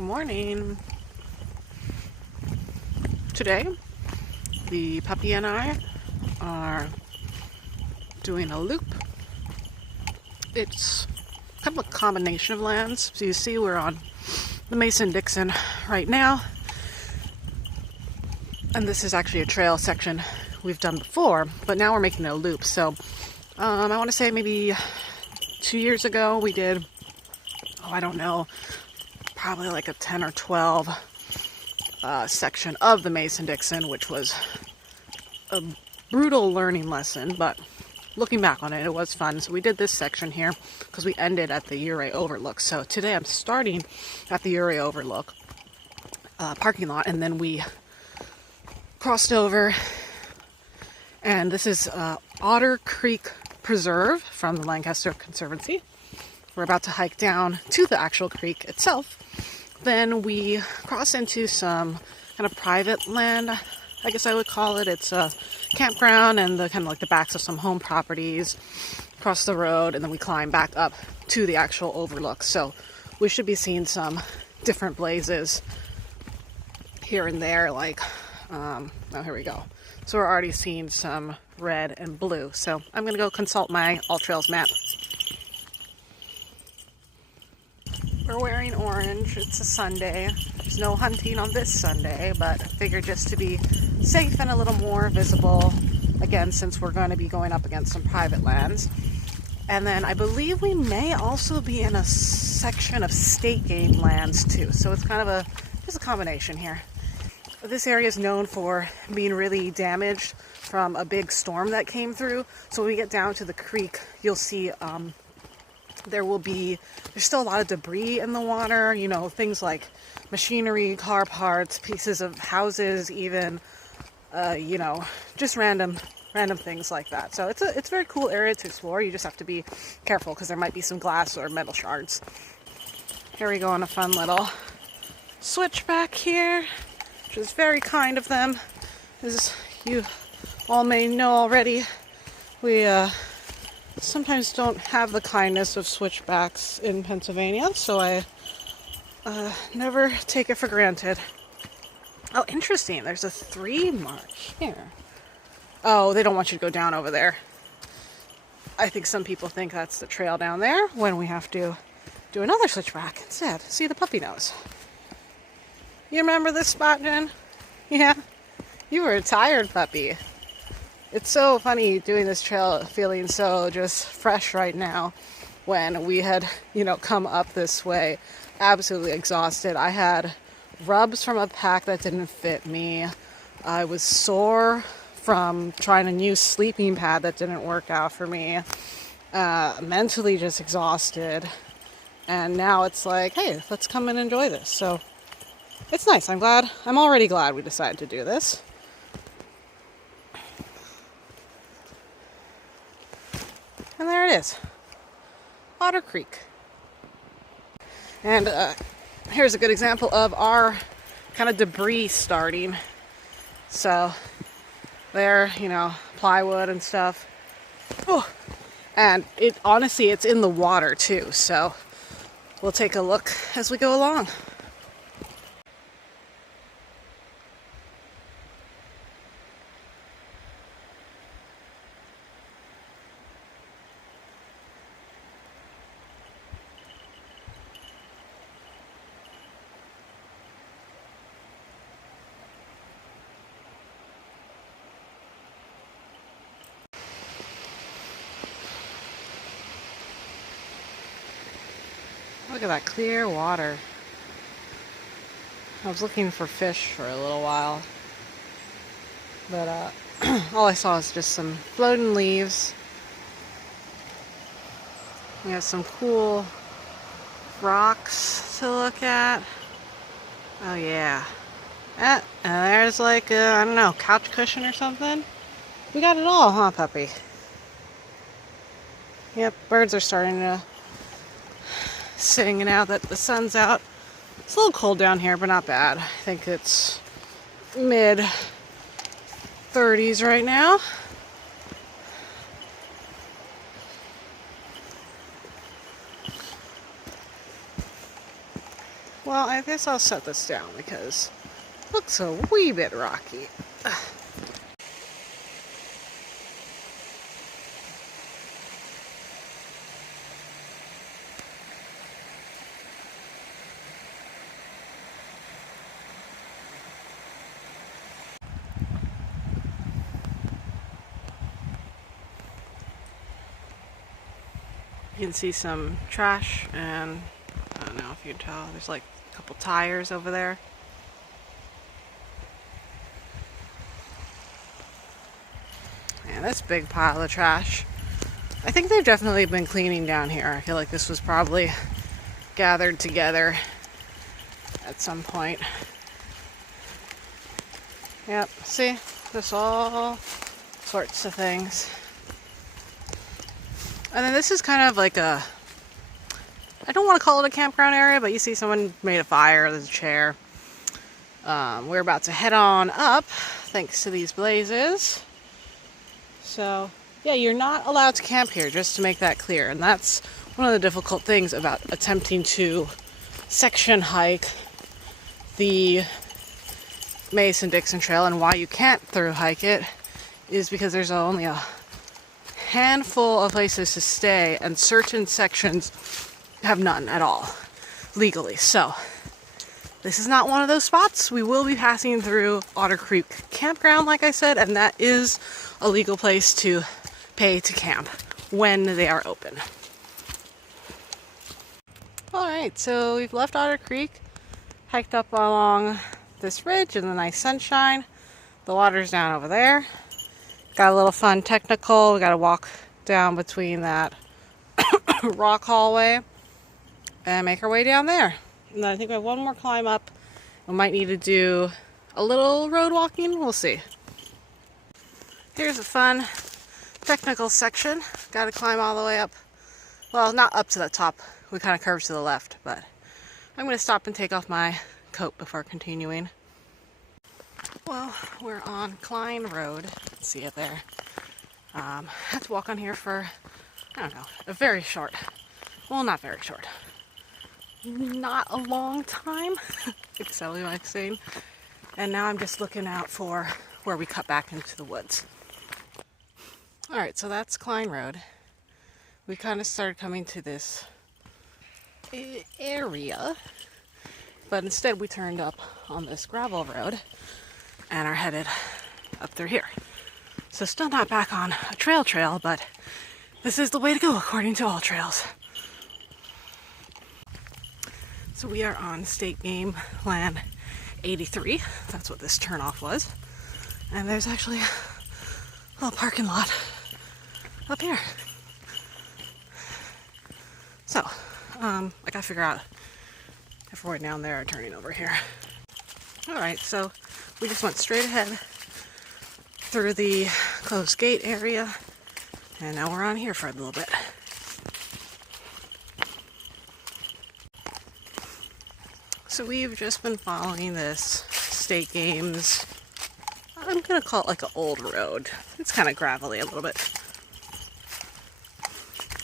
Good morning. Today, the puppy and I are doing a loop. It's kind of a combination of lands. So you see we're on the Mason-Dixon right now. And this is actually a trail section we've done before, but now we're making a loop. So I want to say maybe 2 years ago we did, I don't know, probably like a 10 or 12 section of the Mason-Dixon, which was a brutal learning lesson, but looking back on it, it was fun. So we did this section here because we ended at the Urey Overlook. So today I'm starting at the Urey Overlook parking lot, and then we crossed over, and this is Otter Creek Preserve from the Lancaster Conservancy. We're about to hike down to the actual creek itself. Then we cross into some kind of private land, I guess I would call it. It's a campground and the kind of like the backs of some home properties across the road, and then we climb back up to the actual overlook. So we should be seeing some different blazes here and there, like, oh, here we go. So we're already seeing some red and blue. So I'm going to go consult my All Trails map. We're wearing orange. It's a Sunday. There's no hunting on this Sunday, but I figured just to be safe and a little more visible, again, since we're going to be going up against some private lands. And then I believe we may also be in a section of state game lands too. So it's kind of just a combination here. This area is known for being really damaged from a big storm that came through. So when we get down to the creek, you'll see there's still a lot of debris in the water, you know, things like machinery, car parts, pieces of houses, even, you know, just random things like that. So it's a very cool area to explore. You just have to be careful because there might be some glass or metal shards. Here we go on a fun little switchback here, which is very kind of them. As you all may know already, we sometimes don't have the kindness of switchbacks in Pennsylvania, so I never take it for granted. Oh, interesting. There's a 3 mark here. Oh, they don't want you to go down over there. I think some people think that's the trail down there when we have to do another switchback instead. See the puppy nose. You remember this spot, Jen? Yeah? You were a tired puppy. It's so funny doing this trail feeling so just fresh right now when we had, you know, come up this way absolutely exhausted. I had rubs from a pack that didn't fit me. I was sore from trying a new sleeping pad that didn't work out for me. Mentally just exhausted. And now it's like, hey, let's come and enjoy this. So it's nice. I'm already glad we decided to do this. And there it is, Otter Creek. And here's a good example of our kind of debris starting. So there, you know, plywood and stuff. Oh, and honestly, it's in the water too. So we'll take a look as we go along. Look at that clear water. I was looking for fish for a little while, but all I saw was just some floating leaves. We have some cool rocks to look at. Oh yeah. And there's like I don't know, couch cushion or something. We got it all, huh, puppy? Yep, birds are starting to sing now that the sun's out. It's a little cold down here, but not bad. I think it's mid 30s right now. Well, I guess I'll set this down because it looks a wee bit rocky. You can see some trash, and I don't know if you can tell, there's like a couple tires over there. And this big pile of trash. I think they've definitely been cleaning down here. I feel like this was probably gathered together at some point. Yep, see? There's all sorts of things. And then this is kind of like a, I don't want to call it a campground area, but you see someone made a fire, there's a chair. We're about to head on up, thanks to these blazes. So, yeah, you're not allowed to camp here, just to make that clear. And that's one of the difficult things about attempting to section hike the Mason-Dixon Trail, and why you can't through hike it is because there's only a handful of places to stay, and certain sections have none at all legally. So this is not one of those spots. We will be passing through Otter Creek Campground, like I said, and that is a legal place to pay to camp when they are open. Alright, so we've left Otter Creek, hiked up along this ridge in the nice sunshine. The water's down over there. Got a little fun technical. We got to walk down between that rock hallway and make our way down there. And then I think we have one more climb up. We might need to do a little road walking. We'll see. Here's a fun technical section. Got to climb all the way up. Well, not up to the top. We kind of curve to the left, but I'm going to stop and take off my coat before continuing. Well, we're on Klein Road. See it there. Had to walk on here for, I don't know, a very short, well, not very short, not a long time, if Sally likes saying. And now I'm just looking out for where we cut back into the woods. Alright, so that's Klein Road. We kind of started coming to this area, but instead we turned up on this gravel road and are headed up through here. So still not back on a trail, but this is the way to go according to all trails. So we are on State Game Land 83. That's what this turnoff was. And there's actually a little parking lot up here. So, I gotta figure out if we're down there or turning over here. Alright, so we just went straight ahead through the closed gate area, and now we're on here for a little bit. So we've just been following this State Games, I'm gonna call it like an old road. It's kind of gravelly a little bit.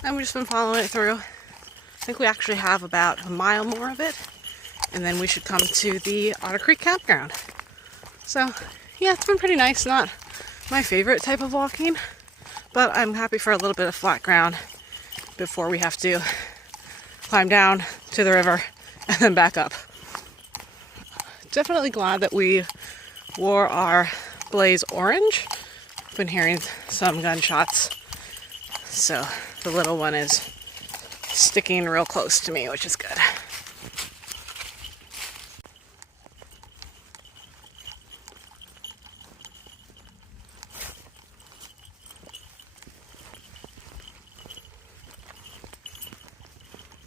And we've just been following it through. I think we actually have about a mile more of it, and then we should come to the Otter Creek Campground. So, yeah, it's been pretty nice. Not my favorite type of walking, but I'm happy for a little bit of flat ground before we have to climb down to the river and then back up. Definitely glad that we wore our blaze orange. I've been hearing some gunshots, so the little one is sticking real close to me, which is good.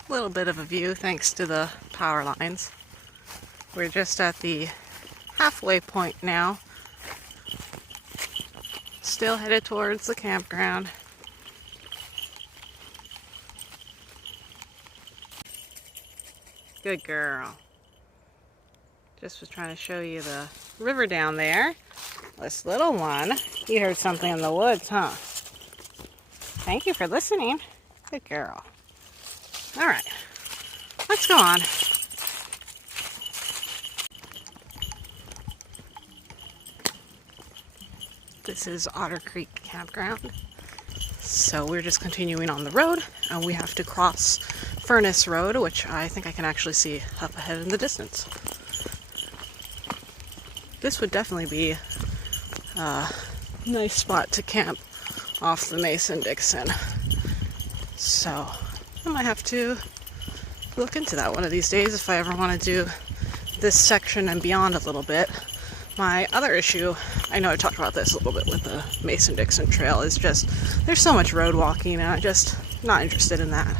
Little bit of a view thanks to the power lines. We're just at the halfway point now. Still headed towards the campground. Good girl. Just was trying to show you the river down there. This little one. You heard something in the woods, huh? Thank you for listening. Good girl. Alright, let's go on. This is Otter Creek Campground. So we're just continuing on the road, and we have to cross Furnace Road, which I think I can actually see up ahead in the distance. This would definitely be a nice spot to camp off the Mason-Dixon. So I might have to look into that one of these days if I ever want to do this section and beyond a little bit. My other issue, I know I talked about this a little bit with the Mason-Dixon Trail, is just there's so much road walking and I'm just not interested in that.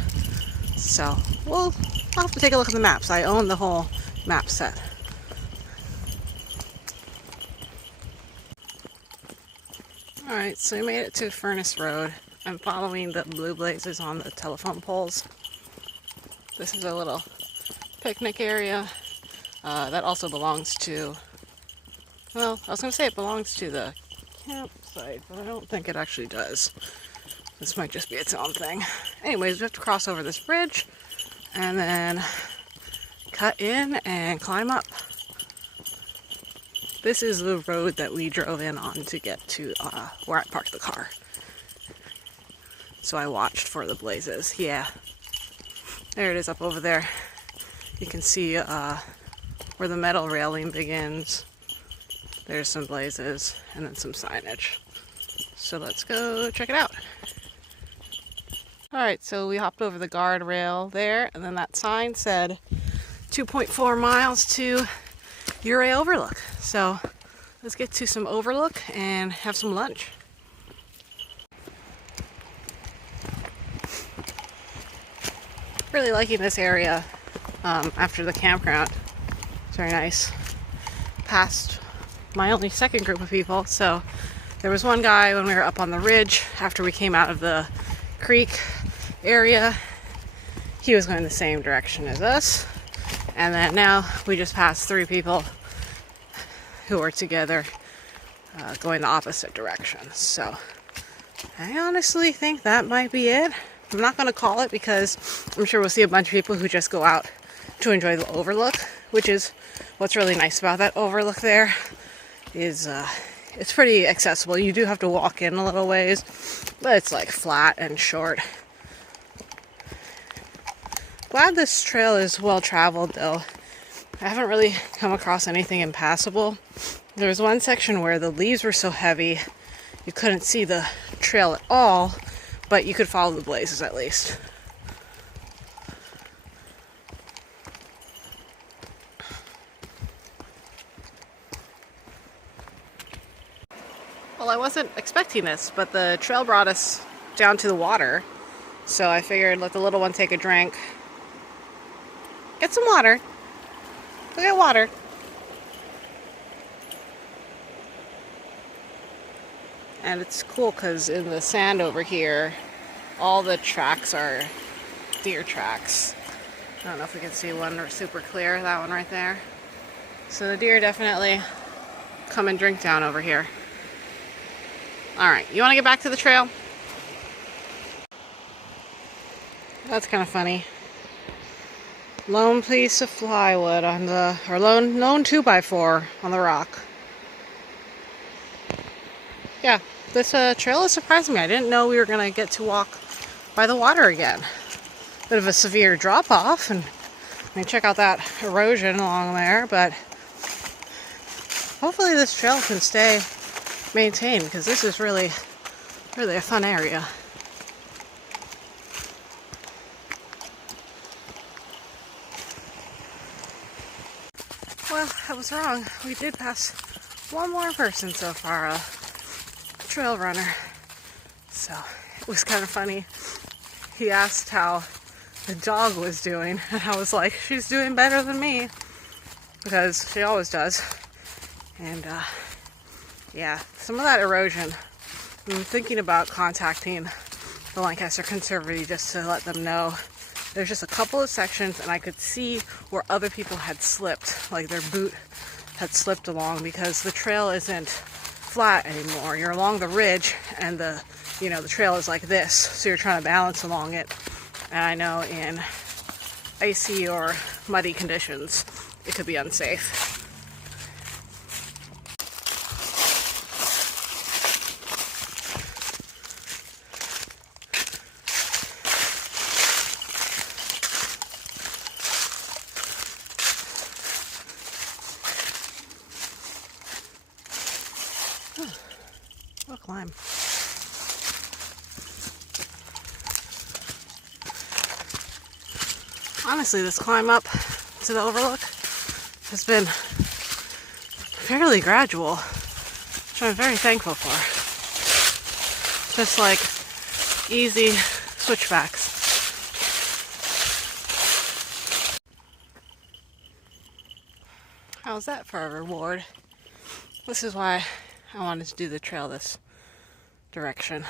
So I'll have to take a look at the maps. I own the whole map set. Alright, so we made it to Furnace Road. I'm following the blue blazes on the telephone poles. This is a little picnic area that also belongs to, well, I was going to say it belongs to the campsite, but I don't think it actually does. This might just be its own thing. Anyways, we have to cross over this bridge and then cut in and climb up. This is the road that we drove in on to get to where I parked the car. So I watched for the blazes. Yeah, there it is up over there. You can see where the metal railing begins. There's some blazes and then some signage. So let's go check it out. Alright, so we hopped over the guardrail there, and then that sign said 2.4 miles to Urey Overlook. So let's get to some Overlook and have some lunch. Really liking this area after the campground. It's very nice. Passed my only second group of people, so there was one guy when we were up on the ridge after we came out of the creek area. He was going the same direction as us, and then now we just passed three people who are together going the opposite direction. So I honestly think that might be it. I'm not going to call it because I'm sure we'll see a bunch of people who just go out to enjoy the overlook, which is what's really nice about that overlook there is it's pretty accessible. You do have to walk in a little ways, but it's like flat and short. Glad this trail is well traveled though. I haven't really come across anything impassable. There was one section where the leaves were so heavy you couldn't see the trail at all, but you could follow the blazes at least. Well, I wasn't expecting this, but the trail brought us down to the water, so I figured let the little one take a drink. Get some water. Go get water. And it's cool because in the sand over here, all the tracks are deer tracks. I don't know if we can see one super clear, that one right there. So the deer definitely come and drink down over here. Alright, you want to get back to the trail? That's kind of funny. Lone piece of plywood on the, or lone 2x4 on the rock. Yeah, this trail is surprising me. I didn't know we were going to get to walk by the water again. Bit of a severe drop off, and I mean, check out that erosion along there, but hopefully this trail can stay maintained because this is really a fun area. Well, I was wrong. We did pass one more person so far, a trail runner. So it was kind of funny. He asked how the dog was doing, and I was like, she's doing better than me, because she always does. And yeah, some of that erosion, I'm thinking about contacting the Lancaster Conservancy just to let them know. There's just a couple of sections and I could see where other people had slipped, like their boot had slipped along, because the trail isn't flat anymore. You're along the ridge and the trail is like this, so you're trying to balance along it. And I know in icy or muddy conditions it could be unsafe. Honestly, this climb up to the Overlook has been fairly gradual, which I'm very thankful for. Just like easy switchbacks. How's that for a reward? This is why I wanted to do the trail this direction.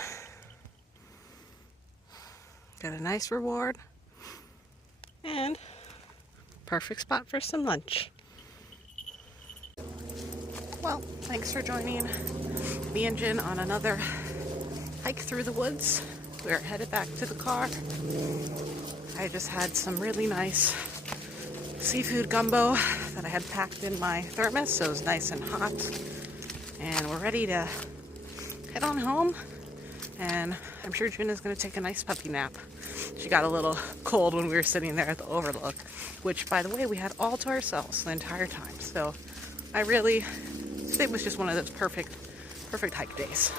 Got a nice reward and perfect spot for some lunch. Well, thanks for joining me and Jin on another hike through the woods. We're headed back to the car. I just had some really nice seafood gumbo that I had packed in my thermos, so it was nice and hot. And we're ready to head on home. And I'm sure Jin is going to take a nice puppy nap. She got a little cold when we were sitting there at the Overlook, which, by the way, we had all to ourselves the entire time. So it was just one of those perfect hike days.